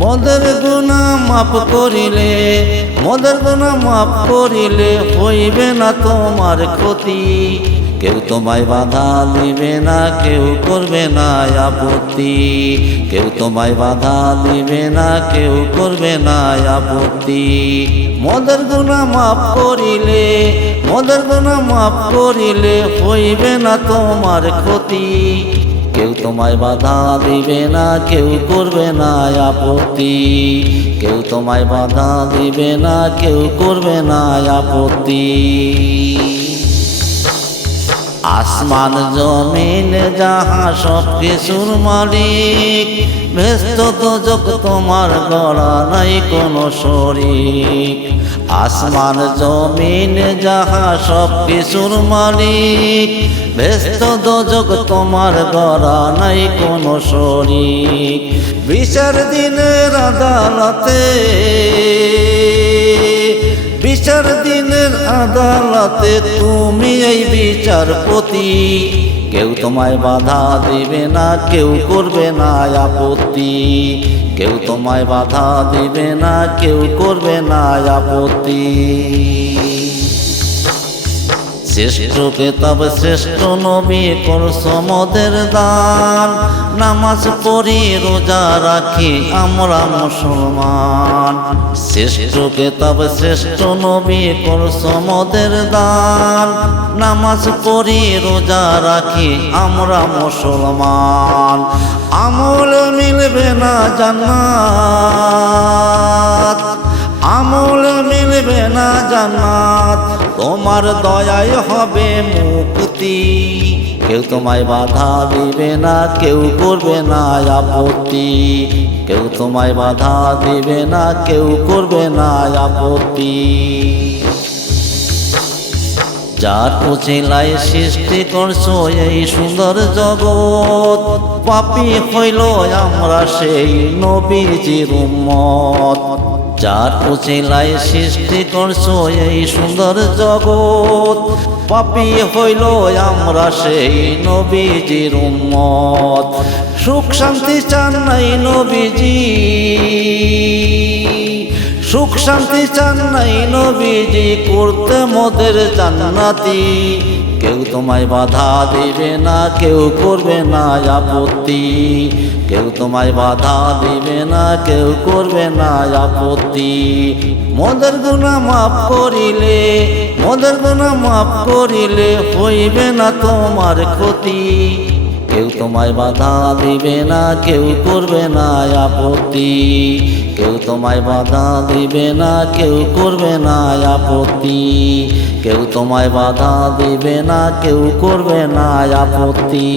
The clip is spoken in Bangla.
মোদের গুনাহ মাফ করিলে, মোদের গুনাহ মাফ করিলে হইবে না তোমার ক্ষতি। কেউ তোমায় বাধা দিবে না, কেউ করবে না আপত্তি। কেউ তোমায় বাধা দিবে না, কেউ করবে না আপত্তি। মোদের গুনাহ মাফ করিলে, মোদের গুনাহ মাফ করিলে হইবে না তোমার ক্ষতি। কেউ তোমায় বাধা দিবে না, কেউ করবে না আপত্তি। কেউ তোমায় বাধা দিবে না, কেউ করবে না আপত্তি। আসমান জমিন যাহা সব কিছুর মালিক, ভেস্ত দোজক তোমার গড়া নাই কোনো শরীক। আসমান জমিন যাহা সব কিছুর মালিক, ভেস্ত দোজক তোমার গড়া নাই কোনো শরীক। বিচার দিনের আদালতে, বিচার দিনের আদালতে তুমি এই বিচারপতি। কেউ তোমায় বাধা দিবে না, কেউ করবে না আপত্তি। কেউ তোমায় বাধা দিবে না, কেউ করবে না আপত্তি। শ্রেষ্ঠ কিতাব শ্রেষ্ঠ নবী করছো মোদের দান, নামাজ পড়ি রোজা রাখি আমরা মুসলমান। শ্রেষ্ঠ কিতাব শ্রেষ্ঠ নবী করছো মোদের দান, নামাজ পড়ি রোজা রাখি আমরা মুসলমান। আমল মিলবে না জান্নাত, আমল মিলবে না জান্নাত, তোমার দয়ায় হবে মুক্তি। কেউ তোমায় বাধা দিবে না, কেউ করবে না আপত্তি। কেউ তোমায় বাধা দিবে না, কেউ করবে না আপত্তি। যার উচিলায় সৃষ্টি করছো এই সুন্দর জগৎ, পাপী হইল আমরা সেই নবীজির উম্মত। যার উচিলায় সৃষ্টি করছো এই সুন্দর জগৎ, পাপী হইল আমরা সেই নবীজির উম্মত। সুখ শান্তি চান নাই নবীজি, সুখ শান্তি চান নাই নবীজি, করতে মোদের জান্নাতি। কেউ তোমায় বাধা দিবে না, কেউ করবে না আপত্তি। কেউ তোমায় বাধা দিবে না, কেউ করবে না আপত্তি। মোদের গুনাহ মাফ করিলে, মোদের গুনাহ মাফ করিলে হইবে না তোমার ক্ষতি। কেউ তোমায় বাধা দিবে না, কেউ করবে না আপত্তি। কেউ তোমায় বাধা দিবে না, কেউ করবে না আপত্তি। কেউ তোমায় বাধা দিবে না, কেউ করবে না আপত্তি।